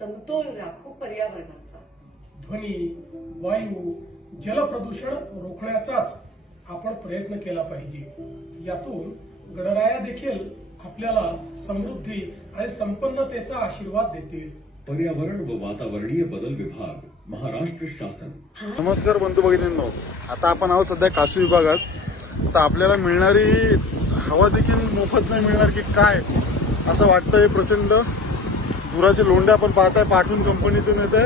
समतोल राखू पर्यावरणाचा. ध्वनी वायू जलप्रदूषण रोखण्याचाच आपण प्रयत्न केला पाहिजे. यातून गणराया देखील आपल्याला समृद्धी आणि संपन्नतेचा आशीर्वाद देतील. पर्यावरण व वातावरणीय बदल विभाग महाराष्ट्र शासन. नमस्कार बंधू भगिनींनो. आता आपण आहोत सध्या काशी विभागात. तर आपल्याला मिळणारी हवा देखील मोफत नाही मिळणार की काय असं वाटतंय प्रचंड. धुराचे लोंढे आपण पाहताय पाठवून कंपनीतून येत आहे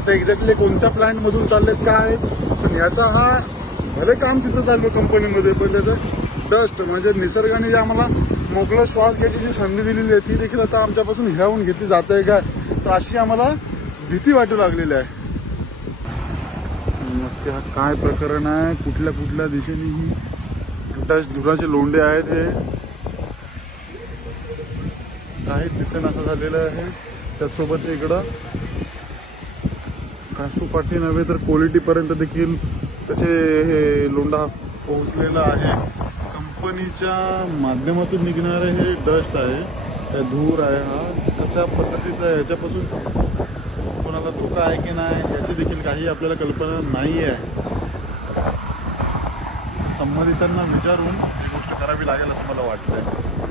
आता एक्झॅक्टली कोणत्या प्लांट मधून चाललेत काय? पण याचा हा भले काम तिथं चाललं कंपनीमध्ये पण त्याचं डस्ट म्हणजे निसर्गाने जे आम्हाला मोकळा श्वास घ्यायची जी संधी दिलेली आहे ती देखील आता आमच्यापासून हिरावून घेतली जात आहे काय? तर अशी आम्हाला भीती वाटू लागलेली आहे. नक्की हा काय प्रकरण आहे? कुठल्या कुठल्या दिशेने ही डस्ट धुराचे लोंढे आहेत हे? काही असं झालेलं आहे. त्याचसोबत इकडं कासूपाटी नव्हे तर क्वालिटीपर्यंत देखील त्याचे हे लोंढा पोहोचलेला आहे. कंपनीच्या माध्यमातून निघणारे हे डस्ट आहे. त्या धूर आहे हा. तशा पद्धतीचा आहे ह्याच्यापासून कोणाला धोका आहे की नाही याची देखील काही आपल्याला कल्पना नाही आहे संबंधितांना विचारून ही गोष्ट करावी लागेल असं मला वाटतंय.